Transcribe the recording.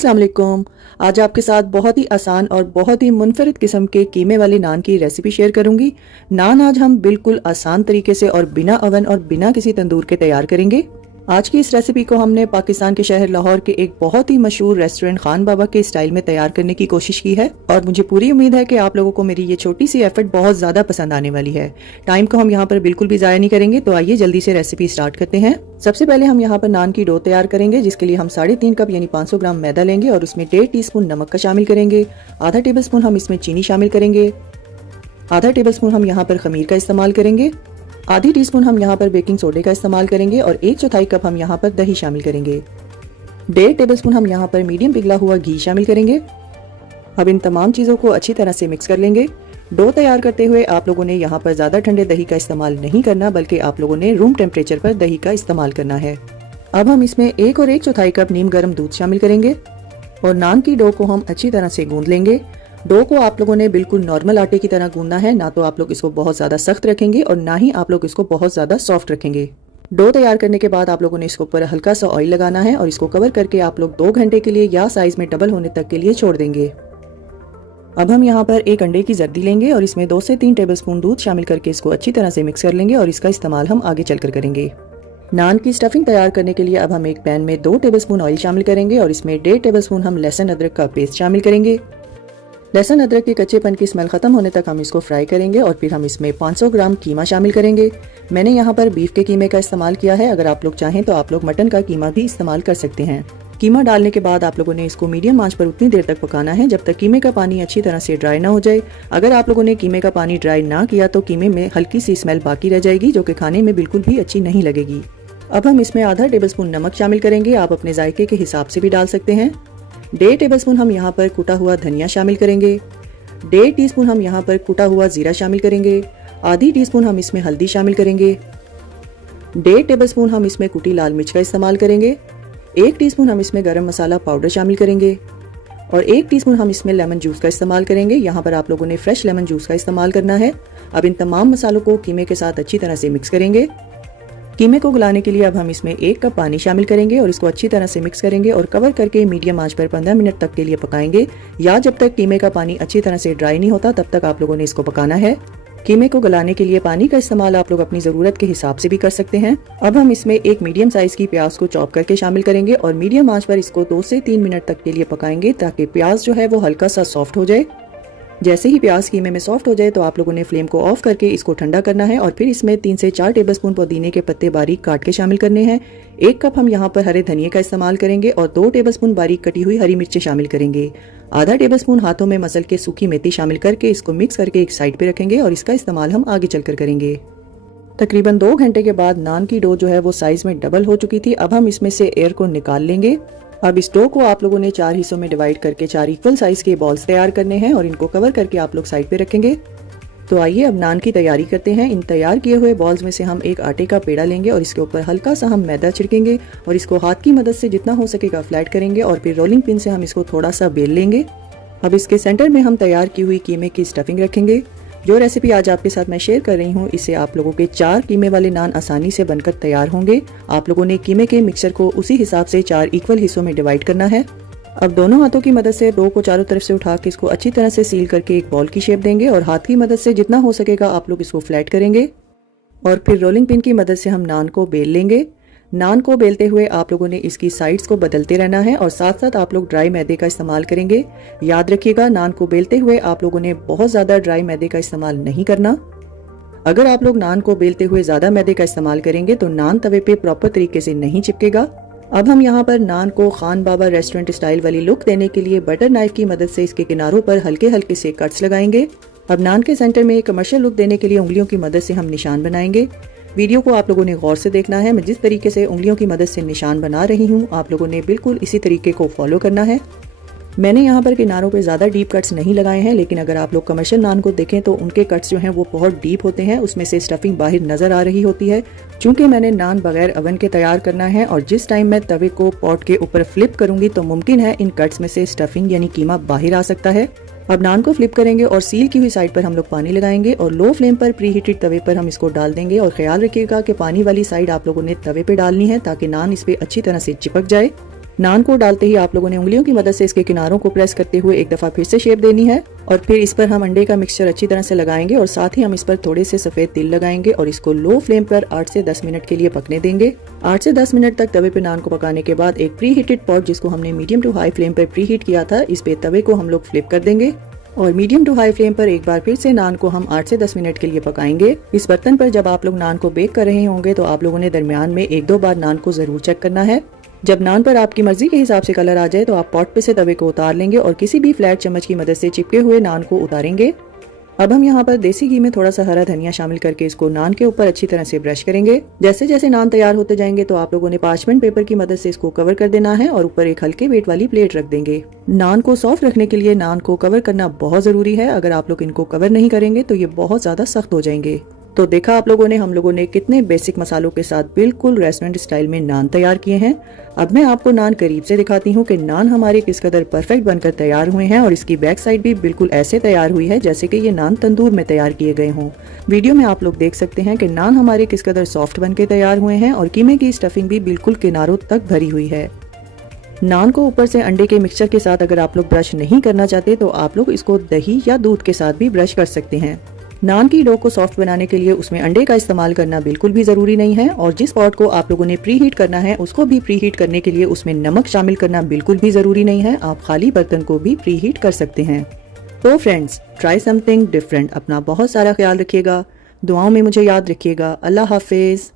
अस्सलाम वालेकुम। आज आपके साथ बहुत ही आसान और बहुत ही मुनफरिद किस्म के कीमे वाले नान की रेसिपी शेयर करूंगी। नान आज हम बिल्कुल आसान तरीके से और बिना ओवन और बिना किसी तंदूर के तैयार करेंगे। आज की इस रेसिपी को हमने पाकिस्तान के शहर लाहौर के एक बहुत ही मशहूर रेस्टोरेंट खान बाबा के स्टाइल में तैयार करने की कोशिश की है और मुझे पूरी उम्मीद है कि आप लोगों को मेरी ये छोटी सी एफर्ट बहुत ज्यादा पसंद आने वाली है। टाइम को हम यहाँ पर बिल्कुल भी जाया नहीं करेंगे, तो आइए जल्दी से रेसिपी स्टार्ट करते हैं। सबसे पहले हम यहाँ पर नान की डो तैयार करेंगे, जिसके लिए हम 3.5 कप यानी 500 ग्राम मैदा लेंगे और उसमें 1.5 टीस्पून नमक का शामिल करेंगे। आधा टेबल स्पून हम इसमें चीनी शामिल करेंगे। आधा टेबल स्पून हम यहाँ पर खमीर का इस्तेमाल करेंगे। आधी टीस्पून हम यहाँ पर बेकिंग सोडे का इस्तेमाल करेंगे और 1/4 कप हम यहाँ पर दही शामिल करेंगे। 1.5 टेबलस्पून हम यहाँ पर मीडियम पिघला हुआ घी शामिल करेंगे। अब इन तमाम चीज़ों को अच्छी तरह से मिक्स कर लेंगे। डो तैयार करते हुए आप लोगों ने यहाँ पर ज़्यादा ठंडे दही का इस्तेमाल नहीं करना, बल्कि आप लोगों ने रूम टेम्परेचर पर दही का इस्तेमाल करना है। अब हम इसमें 1 और 1/4 कप नीम गर्म दूध शामिल करेंगे और नान की डो को हम अच्छी तरह से गूंद लेंगे। डो को आप लोगों ने बिल्कुल नॉर्मल आटे की तरह गूंदना है, ना तो आप लोग इसको बहुत ज़्यादा सख्त रखेंगे और ना ही आप लोग इसको बहुत ज़्यादा सॉफ्ट रखेंगे। डो तैयार करने के बाद आप लोगों ने इसके ऊपर हल्का सा ऑयल लगाना है और इसको कवर करके आप लोग 2 घंटे के लिए या साइज में डबल होने तक के लिए छोड़ देंगे। अब हम यहाँ पर 1 अंडे की जर्दी लेंगे और इसमें 2 से 3 टेबलस्पून दूध शामिल करके इसको अच्छी तरह से मिक्स कर लेंगे और इसका इस्तेमाल हम आगे चलकर करेंगे। नान की स्टफिंग तैयार करने के लिए अब हम एक पैन में 2 टेबलस्पून ऑयल शामिल करेंगे और इसमें 1.5 टेबलस्पून हम लहसुन अदरक का पेस्ट शामिल करेंगे। लहसुन अदरक के कच्चेपन की स्मेल खत्म होने तक हम इसको फ्राई करेंगे और फिर हम इसमें 500 ग्राम कीमा शामिल करेंगे। मैंने यहाँ पर बीफ के कीमे का इस्तेमाल किया है, अगर आप लोग चाहें तो आप लोग मटन का कीमा भी इस्तेमाल कर सकते हैं। कीमा डालने के बाद आप लोगों ने इसको मीडियम आंच पर उतनी देर तक पकाना है जब तक कीमे का पानी अच्छी तरह से ड्राई ना हो जाए। अगर आप लोगों ने कीमे का पानी ड्राई ना किया तो कीमे में हल्की सी स्मेल बाकी रह जाएगी, जो कि खाने में बिल्कुल भी अच्छी नहीं लगेगी। अब हम इसमें आधा टेबलस्पून नमक शामिल करेंगे, आप अपने जायके के हिसाब से भी डाल सकते हैं। 1.5 टेबलस्पून हम यहाँ पर कुटा हुआ धनिया शामिल करेंगे। 1.5 टीस्पून हम यहाँ पर कुटा हुआ जीरा शामिल करेंगे। आधी टीस्पून हम इसमें हल्दी शामिल करेंगे। 1.5 टेबलस्पून हम इसमें कुटी लाल मिर्च का इस्तेमाल करेंगे। 1 टीस्पून हम इसमें गरम मसाला पाउडर शामिल करेंगे और 1 टीस्पून हम इसमें लेमन जूस का इस्तेमाल करेंगे। यहाँ पर आप लोगों ने फ्रेश लेमन जूस का इस्तेमाल करना है। अब इन तमाम मसालों को कीमे के साथ अच्छी तरह से मिक्स करेंगे। कीमे को गलाने के लिए अब हम इसमें 1 कप पानी शामिल करेंगे और इसको अच्छी तरह से मिक्स करेंगे और कवर करके मीडियम आंच पर 15 मिनट तक के लिए पकाएंगे, या जब तक कीमे का पानी अच्छी तरह से ड्राई नहीं होता तब तक आप लोगों ने इसको पकाना है। कीमे को गलाने के लिए पानी का इस्तेमाल आप लोग अपनी ज़रूरत के हिसाब से भी कर सकते हैं। अब हम इसमें एक मीडियम साइज की प्याज को चॉप करके शामिल करेंगे और मीडियम आंच पर इसको 2 से 3 मिनट तक के लिए पकाएंगे, ताकि प्याज जो है वो हल्का सा सॉफ्ट हो जाए। जैसे ही प्याज कीमे में सॉफ्ट हो जाए तो आप लोगों ने फ्लेम को ऑफ करके इसको ठंडा करना है और फिर इसमें 3 से 4 टेबलस्पून पुदीने के पत्ते बारीक काट के शामिल करने हैं। 1 कप हम यहाँ पर हरे धनिए का इस्तेमाल करेंगे और 2 टेबलस्पून बारीक कटी हुई हरी मिर्चें शामिल करेंगे। आधा टेबलस्पून हाथों में मसल के सूखी मेथी शामिल करके इसको मिक्स करके एक साइड पे रखेंगे और इसका इस्तेमाल हम आगे चलकर करेंगे। तकरीबन 2 घंटे के बाद नान की डो जो है वो साइज में डबल हो चुकी थी। अब हम इसमें से एयर को निकाल लेंगे। अब इस डो को आप लोगों ने 4 हिस्सों में डिवाइड करके 4 इक्वल साइज के बॉल्स तैयार करने हैं और इनको कवर करके आप लोग साइड पे रखेंगे। तो आइए अब नान की तैयारी करते हैं। इन तैयार किए हुए बॉल्स में से हम एक आटे का पेड़ा लेंगे और इसके ऊपर हल्का सा हम मैदा छिड़केंगे और इसको हाथ की मदद से जितना हो सकेगा फ्लैट करेंगे और फिर रोलिंग पिन से हम इसको थोड़ा सा बेल लेंगे। अब इसके सेंटर में हम तैयार की हुई कीमे की स्टफिंग रखेंगे। जो रेसिपी आज आपके साथ मैं शेयर कर रही हूँ, इससे आप लोगों के 4 कीमे वाले नान आसानी से बनकर तैयार होंगे। आप लोगों ने कीमे के मिक्सचर को उसी हिसाब से 4 इक्वल हिस्सों में डिवाइड करना है। अब दोनों हाथों की मदद से डो को चारों तरफ से उठा के इसको अच्छी तरह से सील करके एक बॉल की शेप देंगे और हाथ की मदद से जितना हो सकेगा आप लोग इसको फ्लैट करेंगे और फिर रोलिंग पिन की मदद से हम नान को बेल लेंगे। नान को बेलते हुए आप लोगों ने इसकी साइड्स को बदलते रहना है और साथ साथ आप लोग ड्राई मैदे का इस्तेमाल करेंगे। याद रखिएगा, नान को बेलते हुए आप लोगों ने बहुत ज़्यादा ड्राई मैदे का इस्तेमाल नहीं करना। अगर आप लोग नान को बेलते हुए ज़्यादा मैदे का इस्तेमाल करेंगे तो नान तवे पे प्रॉपर तरीके से नहीं चिपकेगा। अब हम यहाँ पर नान को खान बाबा रेस्टोरेंट स्टाइल वाली लुक देने के लिए बटर नाइफ की मदद से इसके किनारों पर हल्के हल्के से कट्स लगाएंगे। अब नान के सेंटर में कमर्शियल लुक देने के लिए उंगलियों की मदद से हम निशान बनाएंगे। वीडियो को आप लोगों ने गौर से देखना है। मैं जिस तरीके से उंगलियों की मदद से निशान बना रही हूँ, आप लोगों ने बिल्कुल इसी तरीके को फॉलो करना है। मैंने यहाँ पर किनारों पे ज़्यादा डीप कट्स नहीं लगाए हैं, लेकिन अगर आप लोग कमर्शियल नान को देखें तो उनके कट्स जो हैं वो बहुत डीप होते हैं, उसमें से स्टफिंग बाहर नज़र आ रही होती है। चूँकि मैंने नान बगैर ओवन के तैयार करना है और जिस टाइम मैं तवे को पॉट के ऊपर फ्लिप करूँगी तो मुमकिन है इन कट्स में से स्टफिंग यानी कीमा बाहर आ सकता है। अब नान को फ्लिप करेंगे और सील की हुई साइड पर हम लोग पानी लगाएंगे और लो फ्लेम पर प्री हीटेड तवे पर हम इसको डाल देंगे और ख्याल रखिएगा कि पानी वाली साइड आप लोगों ने तवे पे डालनी है ताकि नान इस पे अच्छी तरह से चिपक जाए। नान को डालते ही आप लोगों ने उंगलियों की मदद से इसके किनारों को प्रेस करते हुए एक दफ़ा फिर से शेप देनी है और फिर इस पर हम अंडे का मिक्सचर अच्छी तरह से लगाएंगे और साथ ही हम इस पर थोड़े से सफ़ेद तिल लगाएंगे और इसको लो फ्लेम पर 8 से 10 मिनट के लिए पकने देंगे। 8 से 10 मिनट तक तवे पे नान को पकाने के बाद एक प्री हीटेड पॉट जिसको हमने मीडियम टू हाई फ्लेम पर प्री हीट किया था, इस पे तवे को हम लोग फ्लिप कर देंगे और मीडियम टू हाई फ्लेम पर एक बार फिर से नान को हम 8 से 10 मिनट के लिए पकाएंगे। इस बर्तन पर जब आप लोग नान को बेक कर रहे होंगे तो आप लोगों ने दरमियान में 1-2 बार नान को जरूर चेक करना है। जब नान पर आपकी मर्जी के हिसाब से कलर आ जाए तो आप पॉट पे से तवे को उतार लेंगे और किसी भी फ्लैट चम्मच की मदद से चिपके हुए नान को उतारेंगे। अब हम यहाँ पर देसी घी में थोड़ा सा हरा धनिया शामिल करके इसको नान के ऊपर अच्छी तरह से ब्रश करेंगे। जैसे जैसे नान तैयार होते जाएंगे तो आप लोगों ने पार्चमेंट पेपर की मदद से इसको कवर कर देना है और ऊपर एक हल्के वेट वाली प्लेट रख देंगे। नान को सॉफ्ट रखने के लिए नान को कवर करना बहुत जरूरी है। अगर आप लोग इनको कवर नहीं करेंगे तो ये बहुत ज्यादा सख्त हो जाएंगे। तो देखा आप लोगों ने हम लोगों ने कितने बेसिक मसालों के साथ बिल्कुल रेस्टोरेंट स्टाइल में नान तैयार किए हैं। अब मैं आपको नान करीब से दिखाती हूँ कि नान हमारे किस कदर परफेक्ट बनकर तैयार हुए हैं और इसकी बैक साइड भी बिल्कुल ऐसे तैयार हुई है जैसे कि ये नान तंदूर में तैयार किए गए हों। वीडियो में आप लोग देख सकते हैं कि नान हमारे किस कदर सॉफ्ट बनकर तैयार हुए हैं और कीमे की स्टफिंग भी बिल्कुल किनारों तक भरी हुई है। नान को ऊपर से अंडे के मिक्सचर के साथ अगर आप लोग ब्रश नहीं करना चाहते तो आप लोग इसको दही या दूध के साथ भी ब्रश कर सकते हैं। नान की डो को सॉफ्ट बनाने के लिए उसमें अंडे का इस्तेमाल करना बिल्कुल भी जरूरी नहीं है और जिस पॉट को आप लोगों ने प्री हीट करना है उसको भी प्री हीट करने के लिए उसमें नमक शामिल करना बिल्कुल भी जरूरी नहीं है। आप खाली बर्तन को भी प्री हीट कर सकते हैं। तो फ्रेंड्स, ट्राई समथिंग डिफरेंट। अपना बहुत सारा ख्याल रखिएगा, दुआओं में मुझे याद रखिएगा। अल्लाह हाफिज।